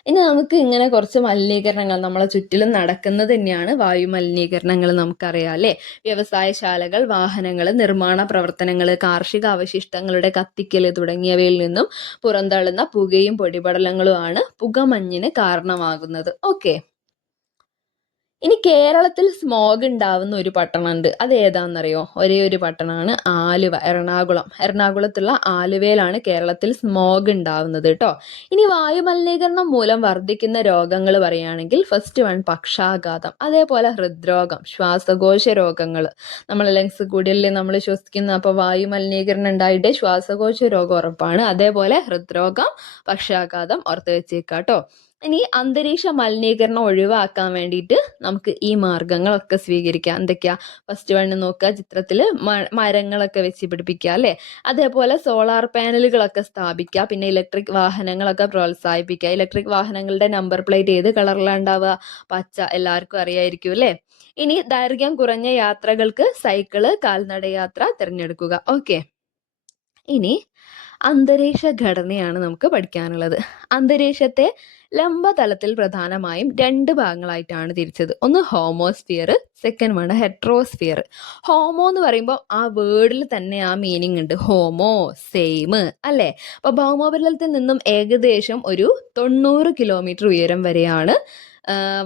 ഇനി നമുക്ക് ഇങ്ങനെ കുറച്ച് മലിനീകരണങ്ങൾ നമ്മളെ ചുറ്റിലും നടക്കുന്നത് തന്നെയാണ് വായു മലിനീകരണങ്ങൾ. നമുക്കറിയാം അല്ലേ. വ്യവസായശാലകൾ, വാഹനങ്ങൾ, നിർമ്മാണ പ്രവർത്തനങ്ങൾ, കാർഷിക അവശിഷ്ടങ്ങളുടെ കത്തിക്കൽ തുടങ്ങിയവയിൽ നിന്നും പുറന്തള്ളുന്ന പുകയും പൊടിപടലങ്ങളുമാണ് പുകമഞ്ഞിന് കാരണമാകുന്നത്. ഓക്കെ. ഇനി കേരളത്തിൽ സ്മോഗ് ഉണ്ടാവുന്ന ഒരു പട്ടണമുണ്ട്. അത് ഏതാണെന്നറിയോ? ഒരേ ഒരു പട്ടണമാണ് ആലുവ, എറണാകുളത്തുള്ള ആലുവയിലാണ് കേരളത്തിൽ സ്മോഗ് ഉണ്ടാവുന്നത് കേട്ടോ. ഇനി വായുമലിനീകരണം മൂലം വർദ്ധിക്കുന്ന രോഗങ്ങൾ പറയുകയാണെങ്കിൽ ഫസ്റ്റ് വൺ പക്ഷാഘാതം, അതേപോലെ ഹൃദ്രോഗം, ശ്വാസകോശ രോഗങ്ങൾ. നമ്മൾ ലങ്സ് കൂടിയല്ലേ നമ്മൾ ശ്വസിക്കുന്നത്, അപ്പോൾ വായുമലിനീകരണം ഉണ്ടായിട്ട് ശ്വാസകോശ രോഗം ഉറപ്പാണ്. അതേപോലെ ഹൃദ്രോഗം, പക്ഷാഘാതം ഓർത്ത് വെച്ചേക്കാം കേട്ടോ. ഇനി അന്തരീക്ഷ മലിനീകരണം ഒഴിവാക്കാൻ വേണ്ടിയിട്ട് നമുക്ക് ഈ മാർഗങ്ങളൊക്കെ സ്വീകരിക്കാം. എന്തൊക്കെയാ? ഫസ്റ്റ് വൺ നോക്കുക, ചിത്രത്തിൽ മരങ്ങളൊക്കെ വെച്ച് പിടിപ്പിക്കുക അല്ലേ. അതേപോലെ സോളാർ പാനലുകളൊക്കെ സ്ഥാപിക്കുക. പിന്നെ ഇലക്ട്രിക് വാഹനങ്ങളൊക്കെ പ്രോത്സാഹിപ്പിക്കുക. ഇലക്ട്രിക് വാഹനങ്ങളുടെ നമ്പർ പ്ലേറ്റ് ഏത് കളറിലാണ് ഉണ്ടാവുക? പച്ച. എല്ലാവർക്കും അറിയായിരിക്കും അല്ലേ. ഇനി ദൈർഘ്യം കുറഞ്ഞ യാത്രകൾക്ക് സൈക്കിള്, കാൽനടയാത്ര തിരഞ്ഞെടുക്കുക. ഓക്കെ. ഇനി അന്തരീക്ഷ ഘടനയാണ് നമുക്ക് പഠിക്കാനുള്ളത്. അന്തരീക്ഷത്തെ ലംബതലത്തിൽ പ്രധാനമായും 2 ഭാഗങ്ങളായിട്ടാണ് തിരിച്ചത്. ഒന്ന് homosphere, second one heterosphere. Homo എന്ന് പറയുമ്പോൾ ആ വേർഡിൽ തന്നെ ആ മീനിങ് ഉണ്ട്, ഹോമോ സെയിം അല്ലേ. അപ്പോൾ ഭൗമോപരിതലത്തിൽ നിന്നും ഏകദേശം ഒരു 90 കിലോമീറ്റർ ഉയരം വരെയാണ്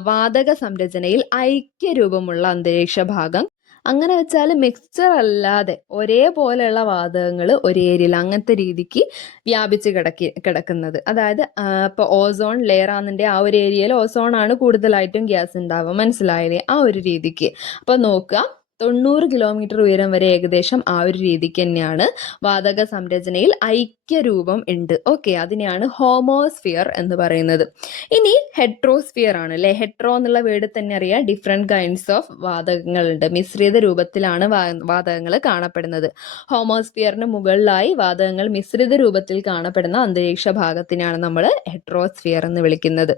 വാതക സംരചനയിൽ ഐക്യരൂപമുള്ള അന്തരീക്ഷ ഭാഗം. അങ്ങനെ വെച്ചാൽ മിക്സ്ചർ അല്ലാതെ ഒരേപോലെയുള്ള വാതകങ്ങൾ ഒരേ ഏരിയയിൽ അങ്ങനത്തെ രീതിക്ക് വ്യാപിച്ച് കിടക്കുന്നത്. അതായത് ഇപ്പോൾ ഓസോൺ ലെയർ ആണെന്നുണ്ടെങ്കിൽ ആ ഒരു ഏരിയയിൽ ഓസോൺ ആണ് കൂടുതലായിട്ടും ഗ്യാസ് ഉണ്ടാവുക. മനസ്സിലായില്ലേ? ആ ഒരു രീതിക്ക്. അപ്പോൾ നോക്കുക, 90 കിലോമീറ്റർ ഉയരം വരെ ഏകദേശം ആ ഒരു രീതിക്ക് തന്നെയാണ് വാതക സംരചനയിൽ ഐക്യരൂപം ഉണ്ട്. ഓക്കെ, അതിനെയാണ് ഹോമോസ്ഫിയർ എന്ന് പറയുന്നത്. ഇനി ഹെട്രോസ്ഫിയർ ആണ് അല്ലേ. ഹെട്രോ എന്നുള്ള വേർഡ് തന്നെ അറിയാം, ഡിഫറെന്റ് കൈൻഡ്സ് ഓഫ് വാതകങ്ങളുണ്ട്. മിശ്രിത രൂപത്തിലാണ് വാതകങ്ങൾ കാണപ്പെടുന്നത്. ഹോമോസ്ഫിയറിന് മുകളിലായി വാതകങ്ങൾ മിശ്രിത രൂപത്തിൽ കാണപ്പെടുന്ന അന്തരീക്ഷ ഭാഗത്തിനാണ് നമ്മൾ ഹെട്രോസ്ഫിയർ എന്ന് വിളിക്കുന്നത്.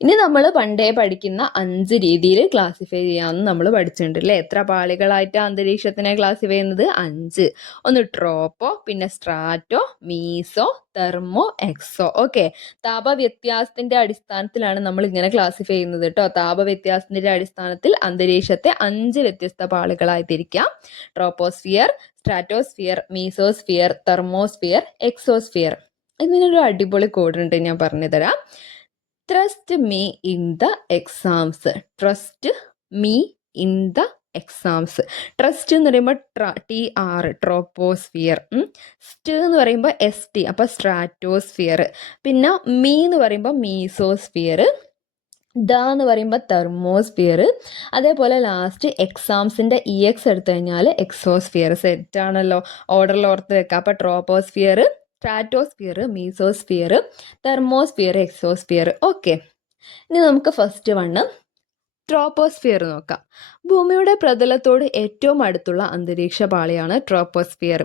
ഇനി നമ്മൾ പണ്ടേ പഠിക്കുന്ന 5 രീതിയിൽ ക്ലാസിഫൈ ചെയ്യാമെന്ന് നമ്മൾ പഠിച്ചിട്ടുണ്ട് അല്ലേ. എത്ര പാളികളായിട്ട് അന്തരീക്ഷത്തിനെ ക്ലാസിഫൈ ചെയ്യുന്നത്? 5. ഒന്ന് ട്രോപ്പോ, പിന്നെ സ്ട്രാറ്റോ, മീസോ, തെർമോ, എക്സോ. ഓക്കെ, താപവ്യത്യാസത്തിന്റെ അടിസ്ഥാനത്തിലാണ് നമ്മൾ ഇങ്ങനെ ക്ലാസിഫൈ ചെയ്യുന്നത് കേട്ടോ. താപവ്യത്യാസത്തിന്റെ അടിസ്ഥാനത്തിൽ അന്തരീക്ഷത്തെ 5 വ്യത്യസ്ത പാളികളായി തിരിക്കാം. Troposphere, stratosphere, mesosphere, thermosphere, exosphere. ഇതിനൊരു അടിപൊളി കോഡ് ഉണ്ട്, ഞാൻ പറഞ്ഞു തരാം. Trust me in the exams. Trust me in the exams. Trust എന്ന് പറയുമ്പോൾ TR, ട്രോപ്പോസ്ഫിയർ. സ്റ്റ് എന്ന് പറയുമ്പോൾ ST, അപ്പോൾ സ്ട്രാറ്റോസ്ഫിയർ. പിന്നെ മീ എന്ന് പറയുമ്പോൾ മീസോസ്ഫിയർ. എന്ന് പറയുമ്പോൾ തെർമോസ്ഫിയർ. അതേപോലെ ലാസ്റ്റ് എക്സാംസിൻ്റെ EX എടുത്തു കഴിഞ്ഞാൽ എക്സോസ്ഫിയർ. സെറ്റാണല്ലോ, ഓർഡറിൽ ഓർത്ത് വെക്കാം. അപ്പോൾ troposphere, stratosphere, mesosphere, thermosphere, exosphere. Okay, ഇനി നമുക്ക് ഫസ്റ്റ് വണ്ണ് ട്രോപ്പോസ്ഫിയർ നോക്കാം. ഭൂമിയുടെ പ്രതലത്തോട് ഏറ്റവും അടുത്തുള്ള അന്തരീക്ഷ പാളിയാണ് ട്രോപ്പോസ്ഫിയർ.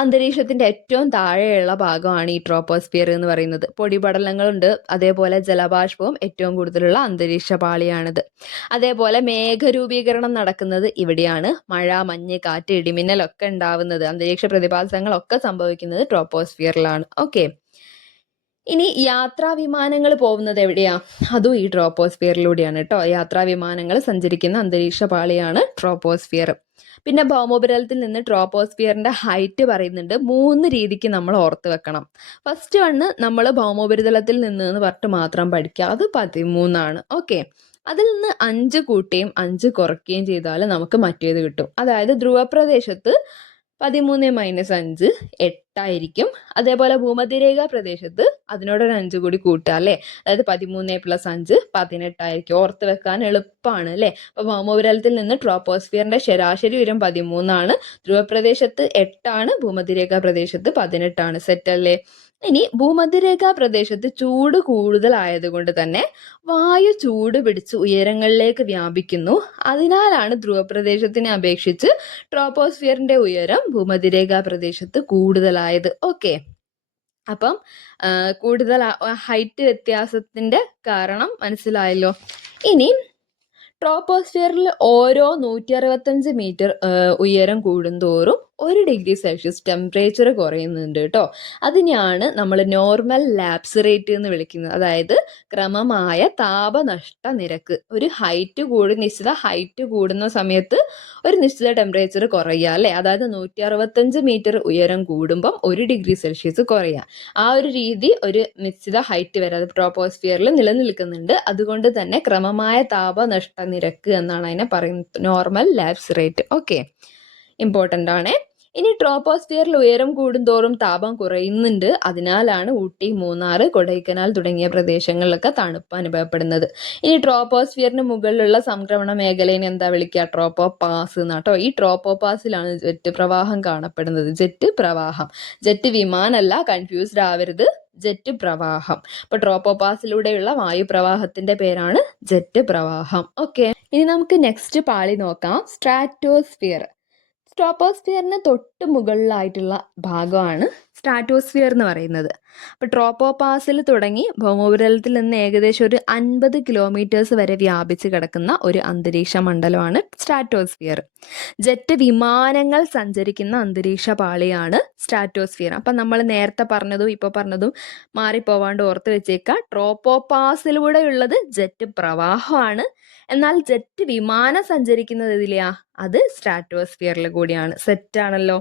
അന്തരീക്ഷത്തിന്റെ ഏറ്റവും താഴെയുള്ള ഭാഗമാണ് ഈ ട്രോപ്പോസ്ഫിയർ എന്ന് പറയുന്നത്. പൊടിപടലങ്ങളുണ്ട്, അതേപോലെ ജലബാഷ്പവും ഏറ്റവും കൂടുതലുള്ള അന്തരീക്ഷ പാളിയാണിത്. അതേപോലെ മേഘരൂപീകരണം നടക്കുന്നത് ഇവിടെയാണ്. മഴ, മഞ്ഞ്, കാറ്റ്, ഇടിമിന്നലൊക്കെ ഉണ്ടാവുന്നത്, അന്തരീക്ഷ പ്രതിഭാസങ്ങളൊക്കെ സംഭവിക്കുന്നത് ട്രോപ്പോസ്ഫിയറിലാണ്. ഓക്കെ, ഇനി യാത്രാ വിമാനങ്ങൾ പോകുന്നത് എവിടെയാ? അതും ഈ ട്രോപ്പോസ്ഫിയറിലൂടെയാണ് കേട്ടോ. യാത്രാ വിമാനങ്ങൾ സഞ്ചരിക്കുന്ന അന്തരീക്ഷ പാളിയാണ് ട്രോപ്പോസ്ഫിയർ. പിന്നെ ഭൗമോപരിതലത്തിൽ നിന്ന് ട്രോപ്പോസ്ഫിയറിന്റെ ഹൈറ്റ് പറയുന്നുണ്ട്. 3 രീതിക്ക് നമ്മൾ ഓർത്ത് വെക്കണം. ഫസ്റ്റ് വണ്ണ് നമ്മൾ ഭൗമോപരിതലത്തിൽ നിന്ന് എന്ന് പറഞ്ഞിട്ട് മാത്രം പഠിക്കുക, അത് 13 ഓക്കെ, അതിൽ നിന്ന് 5 കൂട്ടുകയും 5 കുറയ്ക്കുകയും ചെയ്താൽ നമുക്ക് മറ്റേത് കിട്ടും. അതായത് ധ്രുവപ്രദേശത്ത് 13 - 5 8 അതേപോലെ ഭൂമധ്യരേഖ പ്രദേശത്ത് അതിനോടൊരു 5 കൂടി കൂട്ടുക അല്ലേ. അതായത് 13 + 5 18 ഓർത്ത് വെക്കാൻ എളുപ്പമാണ് അല്ലേ. അപ്പോൾ ഭൗമോപരിതലത്തിൽ നിന്ന് ട്രോപ്പോസ്ഫിയറിന്റെ ശരാശരി ഉയരം 13, ധ്രുവപ്രദേശത്ത് 8, ഭൂമധ്യരേഖ പ്രദേശത്ത് 18. സെറ്റ് അല്ലേ. ഇനി ഭൂമധ്യരേഖാ പ്രദേശത്ത് ചൂട് കൂടുതലായതുകൊണ്ട് തന്നെ വായു ചൂട് പിടിച്ച് ഉയരങ്ങളിലേക്ക് വ്യാപിക്കുന്നു. അതിനാലാണ് ധ്രുവപ്രദേശത്തിനെ അപേക്ഷിച്ച് ട്രോപ്പോസ്ഫിയറിന്റെ ഉയരം ഭൂമധ്യരേഖാ പ്രദേശത്ത് കൂടുതലായത്. ഓക്കെ, അപ്പം കൂടുതൽ ഹൈറ്റ് വ്യത്യാസത്തിന്റെ കാരണം മനസ്സിലായല്ലോ. ഇനി ട്രോപ്പോസ്ഫിയറിൽ ഓരോ 165 മീറ്റർ ഉയരം കൂടുന്തോറും 1 ഡിഗ്രി സെൽഷ്യസ് ടെമ്പറേച്ചർ കുറയുന്നുണ്ട് കേട്ടോ. അതിനെയാണ് നമ്മൾ നോർമൽ ലാപ്സ് റേറ്റ് എന്ന് വിളിക്കുന്നത്. അതായത് ക്രമമായ താപനഷ്ട നിരക്ക്. ഒരു നിശ്ചിത ഹൈറ്റ് കൂടുന്ന സമയത്ത് ഒരു നിശ്ചിത ടെമ്പറേച്ചർ കുറയുക അല്ലേ, അതായത് 165 മീറ്റർ ഉയരം കൂടുമ്പം 1 ഡിഗ്രി സെൽഷ്യസ് കുറയുക. ആ ഒരു രീതി ഒരു നിശ്ചിത ഹൈറ്റ് വരെ അത് ട്രോപ്പോസ്ഫിയറിൽ നിലനിൽക്കുന്നുണ്ട്. അതുകൊണ്ട് തന്നെ ക്രമമായ താപനഷ്ട നിരക്ക് എന്നാണ് അതിനെ പറയുന്നത്, normal lapse rate. Okay, important ആണ്. ഇനി ട്രോപ്പോസ്ഫിയറിൽ ഉയരം കൂടുന്തോറും താപം കുറയുന്നുണ്ട്. അതിനാലാണ് ഊട്ടി, മൂന്നാർ, കൊടൈക്കനാൽ തുടങ്ങിയ പ്രദേശങ്ങളിലൊക്കെ തണുപ്പ് അനുഭവപ്പെടുന്നത്. ഇനി ട്രോപ്പോസ്ഫിയറിന് മുകളിലുള്ള സംക്രമണ മേഖലയെ എന്താ വിളിക്കുക? ട്രോപ്പോ പാസ് എന്നാട്ടോ. ഈ ട്രോപ്പോ പാസിലാണ് ജെറ്റ് പ്രവാഹം കാണപ്പെടുന്നത്. ജെറ്റ് പ്രവാഹം, ജെറ്റ് വിമാനമല്ല, കൺഫ്യൂസ്ഡ് ആവരുത്. ജെറ്റ് പ്രവാഹം. അപ്പൊ ട്രോപ്പോ പാസിലൂടെയുള്ള വായുപ്രവാഹത്തിന്റെ പേരാണ് ജെറ്റ് പ്രവാഹം. ഓക്കെ, ഇനി നമുക്ക് നെക്സ്റ്റ് പാളി നോക്കാം, സ്ട്രാറ്റോസ്ഫിയർ. ട്രോപ്പോസ്ഫിയറിന് തൊട്ട് മുകളിലായിട്ടുള്ള ഭാഗമാണ് സ്ട്രാറ്റോസ്ഫിയർ എന്ന് പറയുന്നത്. അപ്പോൾ ട്രോപ്പോപാസിൽ തുടങ്ങി ഭൗമോപരിതലത്തിൽ നിന്ന് ഏകദേശം ഒരു 50 കിലോമീറ്റേഴ്സ് വരെ വ്യാപിച്ച് കിടക്കുന്ന ഒരു അന്തരീക്ഷ മണ്ഡലമാണ് സ്ട്രാറ്റോസ്ഫിയർ. ജെറ്റ് വിമാനങ്ങൾ സഞ്ചരിക്കുന്ന അന്തരീക്ഷ പാളിയാണ് സ്ട്രാറ്റോസ്ഫിയർ. അപ്പം നമ്മൾ നേരത്തെ പറഞ്ഞതും ഇപ്പോൾ പറഞ്ഞതും മാറിപ്പോവാണ്ട് ഓർത്ത് വെച്ചേക്കുക. ട്രോപ്പോപാസിലൂടെയുള്ളത് ജെറ്റ് പ്രവാഹമാണ്. എന്നാൽ ജെറ്റ് വിമാനം സഞ്ചരിക്കുന്നത് ഇതിലെയാ, അത് സ്ട്രാറ്റോസ്ഫിയറിൽ കൂടിയാണ്. സെറ്റാണല്ലോ.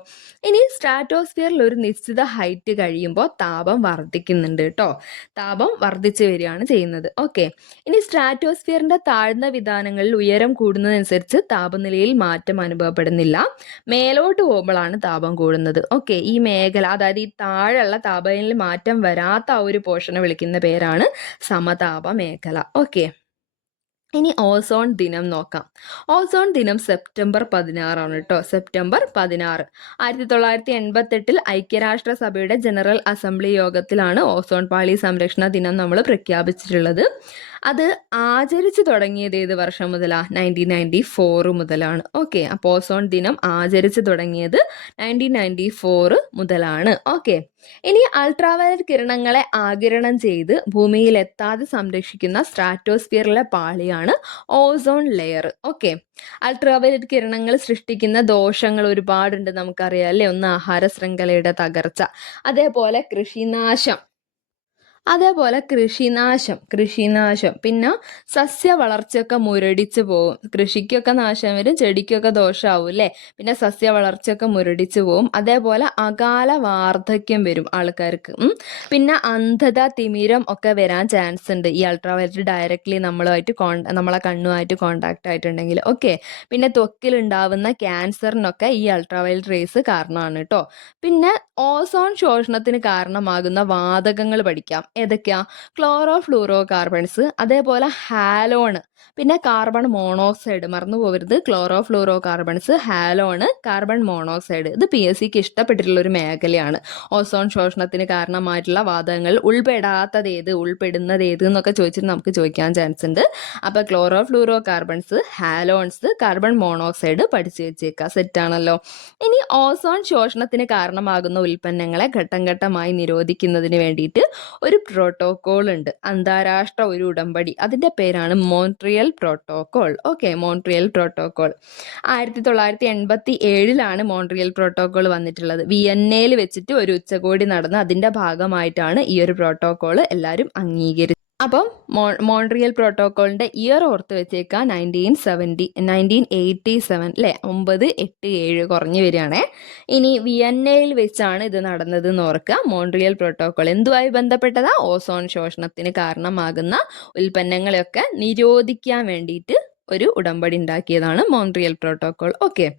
ഇനി സ്ട്രാറ്റോസ്ഫിയറിൽ ഒരു നിശ്ചിത ഹൈറ്റ് കഴിയുമ്പോൾ താപം വർദ്ധിക്കുന്നുണ്ട് കേട്ടോ. താപം വർദ്ധിച്ചു വരികയാണ് ചെയ്യുന്നത്. ഓക്കെ, ഇനി സ്ട്രാറ്റോസ്ഫിയറിന്റെ താഴ്ന്ന വിതാനങ്ങളിൽ ഉയരം കൂടുന്നതനുസരിച്ച് താപനിലയിൽ മാറ്റം അനുഭവപ്പെടുന്നില്ല. മേലോട്ട് പോകുമ്പോഴാണ് താപം കൂടുന്നത്. ഓക്കെ, ഈ മേഖല, അതായത് ഈ താഴെയുള്ള താപനിലയിൽ മാറ്റം വരാത്ത ആ ഒരു പോർഷനെ വിളിക്കുന്ന പേരാണ് സമതാപ മേഖല. ഓക്കെ, ഇനി ഓസോൺ ദിനം നോക്കാം. ഓസോൺ ദിനം സെപ്റ്റംബർ 16 കേട്ടോ. സെപ്റ്റംബർ 16, 1988 ഐക്യരാഷ്ട്രസഭയുടെ ജനറൽ അസംബ്ലി യോഗത്തിലാണ് ഓസോൺ പാളി സംരക്ഷണ ദിനം നമ്മൾ പ്രഖ്യാപിച്ചിട്ടുള്ളത്. അത് ആചരിച്ചു തുടങ്ങിയത് ഏത് വർഷം മുതലാ? 1994 മുതലാണ്. ഓക്കെ, അപ്പോൾ ഓസോൺ ദിനം ആചരിച്ചു തുടങ്ങിയത് 1994 മുതലാണ്. ഓക്കെ, ഇനി അൾട്രാവയലറ്റ് കിരണങ്ങളെ ആഗിരണം ചെയ്ത് ഭൂമിയിൽ എത്താതെ സംരക്ഷിക്കുന്ന സ്ട്രാറ്റോസ്ഫിയറിലെ പാളിയാണ് ഓസോൺ ലെയർ. ഓക്കെ, അൾട്രാവയലറ്റ് കിരണങ്ങൾ സൃഷ്ടിക്കുന്ന ദോഷങ്ങൾ ഒരുപാടുണ്ട്, നമുക്കറിയാം അല്ലേ. ഒന്ന് ആഹാര ശൃംഖലയുടെ തകർച്ച, അതേപോലെ കൃഷിനാശം, പിന്നെ സസ്യ വളർച്ചയൊക്കെ മുരടിച്ചു പോകും. കൃഷിക്കൊക്കെ നാശം വരും, ചെടിക്കൊക്കെ ദോഷമാവും അല്ലേ. പിന്നെ സസ്യ വളർച്ചയൊക്കെ മുരടിച്ചു പോകും. അതേപോലെ അകാല വാർദ്ധക്യം വരും ആൾക്കാർക്ക്. പിന്നെ അന്ധത, തിമിരം ഒക്കെ വരാൻ ചാൻസ് ഉണ്ട് ഈ അൾട്രാവയലറ്റ് ഡയറക്റ്റ്ലി നമ്മളെ കണ്ണുമായിട്ട് കോണ്ടാക്ട് ആയിട്ടുണ്ടെങ്കിൽ. ഓക്കെ, പിന്നെ ത്വക്കിലുണ്ടാവുന്ന ക്യാൻസറിനൊക്കെ ഈ അൾട്രാവയലറ്റ് റേസ് കാരണമാണ് കേട്ടോ. പിന്നെ ഓസോൺ ശോഷണത്തിന് കാരണമാകുന്ന വാതകങ്ങൾ പഠിക്കാം. ഏതൊക്കെയാ? ക്ലോറോ ഫ്ലൂറോ കാർബൺസ്, അതേപോലെ ഹാലോൺ, പിന്നെ കാർബൺ മോണോക്സൈഡ്. മറന്നു പോകരുത്, chlorofluorocarbons, halon, carbon monoxide. ഇത് PSCക്ക് ഇഷ്ടപ്പെട്ടിട്ടുള്ള ഒരു മേഖലയാണ്. ഓസോൺ ശോഷണത്തിന് കാരണമായിട്ടുള്ള വാതകങ്ങൾ ഉൾപ്പെടുന്നത് ഏത് എന്നൊക്കെ ചോദിച്ചിട്ട് നമുക്ക് ചോദിക്കാൻ ചാൻസ് ഉണ്ട്. അപ്പൊ chlorofluorocarbons, halons, carbon monoxide പഠിച്ചു വെച്ചേക്കുക. സെറ്റാണല്ലോ. ഇനി ഓസോൺ ശോഷണത്തിന് കാരണമാകുന്ന ഉൽപ്പന്നങ്ങളെ ഘട്ടം ഘട്ടമായി നിരോധിക്കുന്നതിന് വേണ്ടിയിട്ട് ഒരു പ്രോട്ടോകോൾ ഉണ്ട്, അന്താരാഷ്ട്ര ഒരു ഉടമ്പടി. അതിന്റെ പേരാണ് Montreal protocol. Okay, Montreal protocol 1987 Montreal protocol വന്നിട്ടുള്ളത്. വിയന്നയിൽ വെച്ചിട്ട് ഒരു ഉച്ചകോടി നടന്ന് അതിന്റെ ഭാഗമായിട്ടാണ് ഈ ഒരു പ്രോട്ടോകോൾ എല്ലാവരും അംഗീകരിച്ചത്. അപ്പം മോൺട്രിയൽ പ്രോട്ടോകോളിന്റെ ഇയർ ഓർത്ത് വെച്ചേക്കുക, 1987 അല്ലേ. 987 കുറഞ്ഞു വരികയാണേ. ഇനി വിയന്നയിൽ വെച്ചാണ് ഇത് നടന്നത് എന്ന് ഓർക്കുക. മോൺട്രിയൽ പ്രോട്ടോകോൾ എന്തുമായി ബന്ധപ്പെട്ടതാ? ഓസോൺ ശോഷണത്തിന് കാരണമാകുന്ന ഉൽപ്പന്നങ്ങളെയൊക്കെ നിരോധിക്കാൻ വേണ്ടിയിട്ട് ഒരു ഉടമ്പടി ഉണ്ടാക്കിയതാണ് മോൺട്രിയൽ പ്രോട്ടോകോൾ. ഓക്കെ,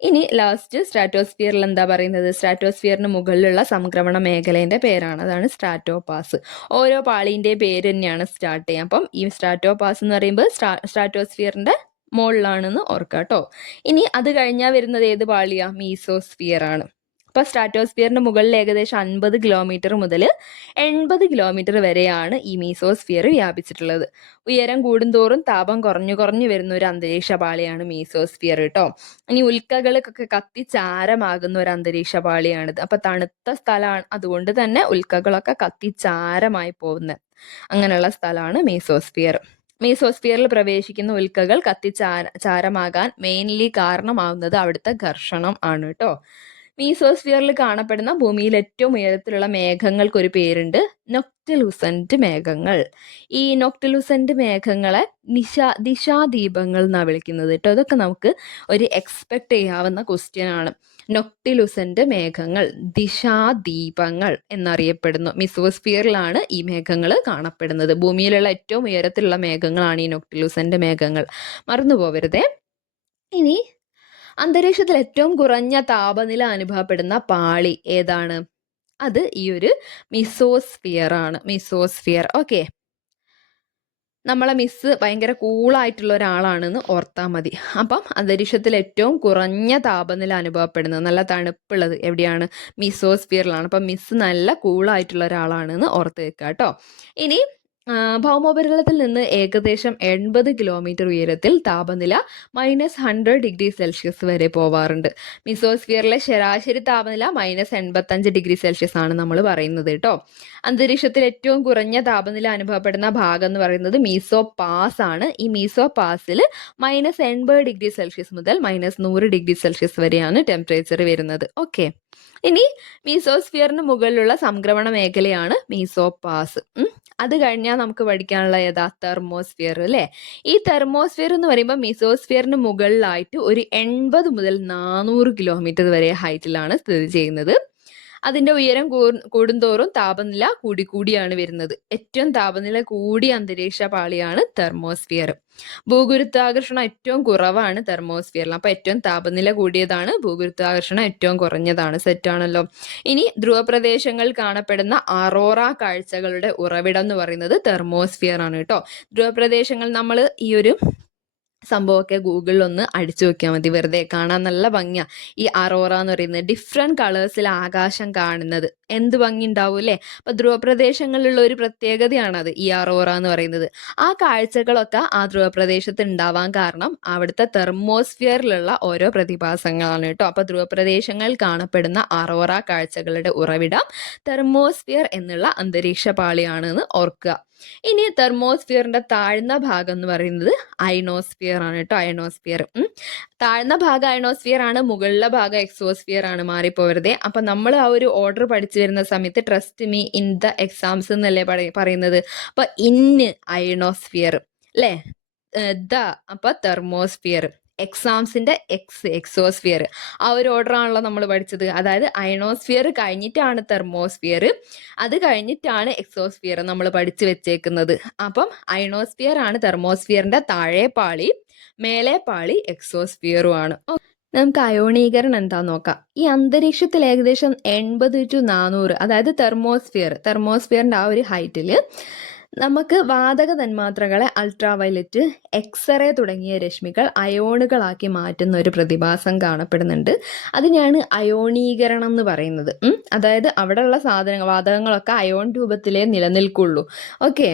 ഇനി ലാസ്റ്റ് സ്ട്രാറ്റോസ്ഫിയറിൽ എന്താ പറയുന്നത്? സ്ട്രാറ്റോസ്ഫിയറിന് മുകളിലുള്ള സംക്രമണ മേഖലേന്റെ പേരാണ്, അതാണ് സ്ട്രാറ്റോപാസ്. ഓരോ പാളിന്റെ പേര് തന്നെയാണ് സ്റ്റാർട്ട് ചെയ്യാം. അപ്പം ഈ സ്ട്രാറ്റോപാസ് എന്ന് പറയുമ്പോൾ സ്ട്രാറ്റോസ്ഫിയറിന്റെ മുകളിലാണെന്ന് ഓർക്കുക കേട്ടോ. ഇനി അത് കഴിഞ്ഞാൽ വരുന്നത് ഏത് പാളിയാ? മീസോസ്ഫിയർ ആണ്. അപ്പൊ സ്ട്രാറ്റോസ്ഫിയറിന് മുകളിൽ ഏകദേശം 50 കിലോമീറ്റർ മുതൽ 80 കിലോമീറ്റർ വരെയാണ് ഈ മീസോസ്ഫിയർ വ്യാപിച്ചിട്ടുള്ളത്. ഉയരം കൂടുന്തോറും താപം കുറഞ്ഞു വരുന്ന ഒരു അന്തരീക്ഷ പാളിയാണ് മീസോസ്ഫിയർ കേട്ടോ. ഇനി ഉൽക്കകൾക്കൊക്കെ കത്തിച്ചാരമാകുന്ന ഒരു അന്തരീക്ഷ പാളിയാണിത്. അപ്പൊ തണുത്ത സ്ഥലമാണ്, അതുകൊണ്ട് തന്നെ ഉൽക്കകളൊക്കെ കത്തിച്ചാരമായി പോകുന്നത് അങ്ങനെയുള്ള സ്ഥലമാണ് മീസോസ്ഫിയർ. മീസോസ്ഫിയറിൽ പ്രവേശിക്കുന്ന ഉൽക്കകൾ കത്തിച്ചാരമാകാൻ മെയിൻലി കാരണമാവുന്നത് അവിടുത്തെ ഘർഷണം ആണ് കേട്ടോ. മീസോസ്ഫിയറിൽ കാണപ്പെടുന്ന ഭൂമിയിൽ ഏറ്റവും ഉയരത്തിലുള്ള മേഘങ്ങൾക്ക് ഒരു പേരുണ്ട്, നൊക്ടിലുസന്റ് മേഘങ്ങൾ. ഈ നൊക്ടിലുസന്റ് മേഘങ്ങളെ ദിശാദീപങ്ങൾ എന്നാണ് വിളിക്കുന്നത് കേട്ടോ. അതൊക്കെ നമുക്ക് ഒരു എക്സ്പെക്ട് ചെയ്യാവുന്ന ക്വസ്റ്റ്യൻ ആണ്. നൊക്ടിലുസന്റ് മേഘങ്ങൾ, ദിശാദീപങ്ങൾ എന്നറിയപ്പെടുന്നു. മിസോസ്ഫിയറിലാണ് ഈ മേഘങ്ങൾ കാണപ്പെടുന്നത്. ഭൂമിയിലുള്ള ഏറ്റവും ഉയരത്തിലുള്ള മേഘങ്ങളാണ് ഈ നൊക്ടിലുസന്റ് മേഘങ്ങൾ, മറന്നുപോകരുതേ. ഇനി അന്തരീക്ഷത്തിൽ ഏറ്റവും കുറഞ്ഞ താപനില അനുഭവപ്പെടുന്ന പാളി ഏതാണ്? അത് ഈ ഒരു മിസോസ്ഫിയർ ആണ്. മിസോസ്ഫിയർ. ഓക്കെ, നമ്മളെ മിസ് ഭയങ്കര കൂളായിട്ടുള്ള ഒരാളാണെന്ന് ഓർത്താൽ മതി. അപ്പം അന്തരീക്ഷത്തിൽ ഏറ്റവും കുറഞ്ഞ താപനില അനുഭവപ്പെടുന്നത്, നല്ല തണുപ്പുള്ളത് എവിടെയാണ്? മിസോസ്ഫിയറിലാണ്. അപ്പം മിസ് നല്ല കൂളായിട്ടുള്ള ഒരാളാണെന്ന് ഓർത്ത് വെക്കുക കേട്ടോ. ഇനി ഭൗമോപരിതലത്തിൽ നിന്ന് ഏകദേശം 80 കിലോമീറ്റർ ഉയരത്തിൽ താപനില -100 ഡിഗ്രി സെൽഷ്യസ് വരെ പോവാറുണ്ട്. മിസോസ്ഫിയറിലെ ശരാശരി താപനില -85 ഡിഗ്രി സെൽഷ്യസ് ആണ് നമ്മൾ പറയുന്നത് കേട്ടോ. അന്തരീക്ഷത്തിൽ ഏറ്റവും കുറഞ്ഞ താപനില അനുഭവപ്പെടുന്ന ഭാഗം എന്ന് പറയുന്നത് മീസോ പാസ് ആണ്. ഈ മീസോ പാസിൽ -80 ഡിഗ്രി സെൽഷ്യസ് മുതൽ -100 ഡിഗ്രി സെൽഷ്യസ് വരെയാണ് ടെമ്പറേച്ചർ വരുന്നത്. ഓക്കെ, ഇനി മീസോസ്ഫിയറിന് മുകളിലുള്ള സംക്രമണ മേഖലയാണ് മീസോ പാസ്. അത് കഴിഞ്ഞാൽ നമുക്ക് പഠിക്കാനുള്ള ഏതാ? തെർമോസ്ഫിയർ അല്ലേ. ഈ തെർമോസ്ഫിയർ എന്ന് പറയുമ്പോൾ മീസോസ്ഫിയറിന് മുകളിലായിട്ട് ഒരു 80 മുതൽ 400 കിലോമീറ്റർ വരെ ഹൈറ്റിലാണ് സ്ഥിതി ചെയ്യുന്നത്. അതിന്റെ ഉയരം കൂടുന്തോറും താപനില കൂടിയാണ് വരുന്നത്. ഏറ്റവും താപനില കൂടിയ അന്തരീക്ഷ പാളിയാണ് തെർമോസ്ഫിയർ. ഭൂഗുരുത്വാകർഷണം ഏറ്റവും കുറവാണ് തെർമോസ്ഫിയറിൽ. അപ്പൊ ഏറ്റവും താപനില കൂടിയതാണ്, ഭൂഗുരുത്വാകർഷണം ഏറ്റവും കുറഞ്ഞതാണ്. സെറ്റാണല്ലോ. ഇനി ധ്രുവപ്രദേശങ്ങളിൽ കാണപ്പെടുന്ന അറോറ കാഴ്ചകളുടെ ഉറവിടം എന്ന് പറയുന്നത് തെർമോസ്ഫിയർ ആണ് കേട്ടോ. ധ്രുവപ്രദേശങ്ങൾ നമ്മൾ ഈ ഒരു സംഭവമൊക്കെ ഗൂഗിളിൽ ഒന്ന് അടിച്ചു നോക്കിയാൽ മതി, വെറുതെ കാണാൻ നല്ല ഭംഗിയാ. ഈ അറോറ എന്ന് പറയുന്നത് ഡിഫറെന്റ് കളേഴ്സിൽ ആകാശം കാണുന്നത് എന്ത് ഭംഗി ഉണ്ടാവും അല്ലേ. അപ്പൊ ധ്രുവപ്രദേശങ്ങളിലുള്ള ഒരു പ്രത്യേകതയാണത് ഈ അറോറ എന്ന് പറയുന്നത്. ആ കാഴ്ചകളൊക്കെ ആ ധ്രുവപ്രദേശത്ത് ഉണ്ടാവാൻ കാരണം അവിടുത്തെ തെർമോസ്ഫിയറിലുള്ള ഓരോ പ്രതിഭാസങ്ങളാണ് കേട്ടോ. അപ്പൊ ധ്രുവപ്രദേശങ്ങളിൽ കാണപ്പെടുന്ന അറോറ കാഴ്ചകളുടെ ഉറവിടം തെർമോസ്ഫിയർ എന്നുള്ള അന്തരീക്ഷ പാളിയാണെന്ന് ഓർക്കുക. ഇനി തെർമോസ്ഫിയറിന്റെ താഴ്ന്ന ഭാഗം എന്ന് പറയുന്നത് അയണോസ്ഫിയർ ആണ് കേട്ടോ. അയണോസ്ഫിയർ താഴ്ന്ന ഭാഗം അയണോസ്ഫിയർ ആണ്, മുകളിലെ ഭാഗം എക്സോസ്ഫിയർ ആണ്, മാറിപ്പോവരുതേ. അപ്പൊ നമ്മൾ ആ ഒരു ഓർഡർ പഠിച്ചു വരുന്ന സമയത്ത് trust me in the exams എന്നല്ലേ പറയുന്നത്. അപ്പൊ ഇന്ന് അയണോസ്ഫിയർ അല്ലേ, അപ്പൊ തെർമോസ്ഫിയർ, എക്സാംസിന്റെ എക്സോസ്ഫിയർ, ആ ഒരു ഓർഡർ ആണല്ലോ നമ്മൾ പഠിച്ചത്. അതായത് അയണോസ്ഫിയർ കഴിഞ്ഞിട്ടാണ് തെർമോസ്ഫിയർ, അത് കഴിഞ്ഞിട്ടാണ് എക്സോസ്ഫിയർ നമ്മൾ പഠിച്ചു വെച്ചേക്കുന്നത്. അപ്പം അയണോസ്ഫിയർ ആണ് തെർമോസ്ഫിയറിന്റെ താഴെ പാളി, മേലെ പാളി എക്സോസ്ഫിയറും ആണ്. നമുക്ക് അയോണീകരണം എന്താ നോക്കാം. ഈ അന്തരീക്ഷത്തിൽ ഏകദേശം 80 to 400, അതായത് തെർമോസ്ഫിയറിന്റെ ആ ഒരു ഹൈറ്റിൽ നമുക്ക് വാതക തന്മാത്രകളെ അൾട്രാവയലറ്റ്, എക്സ്റേ തുടങ്ങിയ രശ്മികൾ അയോണുകളാക്കി മാറ്റുന്ന ഒരു പ്രതിഭാസം കാണപ്പെടുന്നുണ്ട്. അതിനെയാണ് അയോണീകരണം എന്ന് പറയുന്നത്. അതായത് അവിടെയുള്ള വാതകങ്ങളൊക്കെ അയോൺ രൂപത്തിലേ നിലനിൽക്കുള്ളൂ. ഓക്കെ,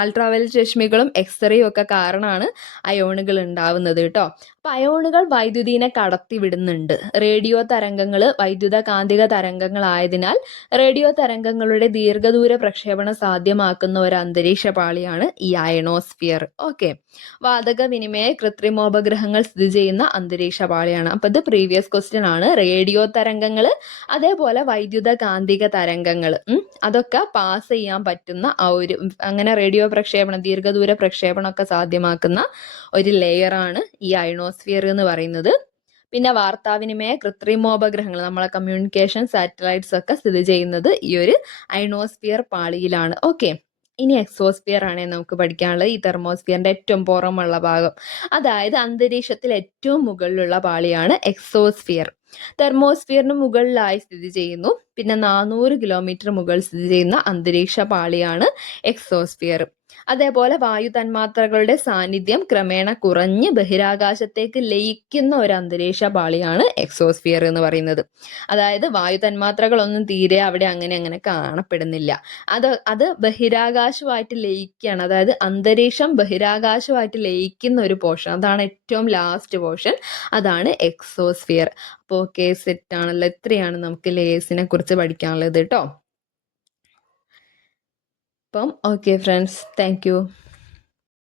അൾട്രാവയലറ്റ് രശ്മികളും എക്സ്റേയും ഒക്കെ കാരണമാണ് അയോണുകൾ ഉണ്ടാവുന്നത് കേട്ടോ. അപ്പൊ അയോണുകൾ വൈദ്യുതിനെ കടത്തി വിടുന്നുണ്ട്. റേഡിയോ തരംഗങ്ങൾ വൈദ്യുത കാന്തിക തരംഗങ്ങളായതിനാൽ റേഡിയോ തരംഗങ്ങളുടെ ദീർഘദൂര പ്രക്ഷേപണം സാധ്യമാക്കുന്ന ഒരു അന്തരീക്ഷ പാളിയാണ് ഈ അയണോസ്ഫിയർ. ഓക്കെ, വാതക വിനിമയ കൃത്രിമോപഗ്രഹങ്ങൾ സ്ഥിതി ചെയ്യുന്ന അന്തരീക്ഷ പാളിയാണ്. അപ്പൊ ഇത് പ്രീവിയസ് ക്വസ്റ്റ്യൻ ആണ്. റേഡിയോ തരംഗങ്ങൾ അതേപോലെ വൈദ്യുത കാന്തിക തരംഗങ്ങൾ അതൊക്കെ പാസ് ചെയ്യാൻ പറ്റുന്ന ആ ഒരു, അങ്ങനെ റേഡിയോ പ്രക്ഷേപണം, ദീർഘദൂര പ്രക്ഷേപണം ഒക്കെ സാധ്യമാക്കുന്ന ഒരു ലെയറാണ് ഈ അയണോസ്ഫിയർ എന്ന് പറയുന്നത്. പിന്നെ വാർത്താവിനിമയ കൃത്രിമോപഗ്രഹങ്ങൾ, നമ്മളെ കമ്മ്യൂണിക്കേഷൻ സാറ്റലൈറ്റ്സ് ഒക്കെ സ്ഥിതി ചെയ്യുന്നത് ഈ ഒരു അയണോസ്ഫിയർ പാളിയിലാണ്. ഓക്കെ, ഇനി എക്സോസ്ഫിയർ ആണ് നമുക്ക് പഠിക്കാനുള്ളത്. ഈ തെർമോസ്ഫിയറിന്റെ ഏറ്റവും പുറമുള്ള ഭാഗം, അതായത് അന്തരീക്ഷത്തിൽ ഏറ്റവും മുകളിലുള്ള പാളിയാണ് എക്സോസ്ഫിയർ. തെർമോസ്ഫിയറിന് മുകളിലായി സ്ഥിതി ചെയ്യുന്നു. പിന്നെ 400 കിലോമീറ്റർ മുകളിൽ സ്ഥിതി ചെയ്യുന്ന അന്തരീക്ഷ പാളിയാണ് എക്സോസ്ഫിയർ. അതേപോലെ വായു തന്മാത്രകളുടെ സാന്നിധ്യം ക്രമേണ കുറഞ്ഞ് ബഹിരാകാശത്തേക്ക് ലയിക്കുന്ന ഒരു അന്തരീക്ഷ പാളിയാണ് എക്സോസ്ഫിയർ എന്ന് പറയുന്നത്. അതായത് വായു തന്മാത്രകളൊന്നും തീരെ അവിടെ അങ്ങനെ കാണപ്പെടുന്നില്ല. അത് ബഹിരാകാശമായിട്ട് ലയിക്കുകയാണ്. അതായത് അന്തരീക്ഷം ബഹിരാകാശമായിട്ട് ലയിക്കുന്ന ഒരു പോർഷൻ, അതാണ് ഏറ്റവും ലാസ്റ്റ് പോർഷൻ, അതാണ് എക്സോസ്ഫിയർ. അപ്പോൾ ഓക്കെ, സെറ്റ് ആണല്ലോ. ഇത്രയാണ് നമുക്ക് ലേയേഴ്സിനെ കുറിച്ച് പഠിക്കാനുള്ളത് കേട്ടോ. അപ്പം ഓക്കെ ഫ്രണ്ട്സ്, താങ്ക് യു.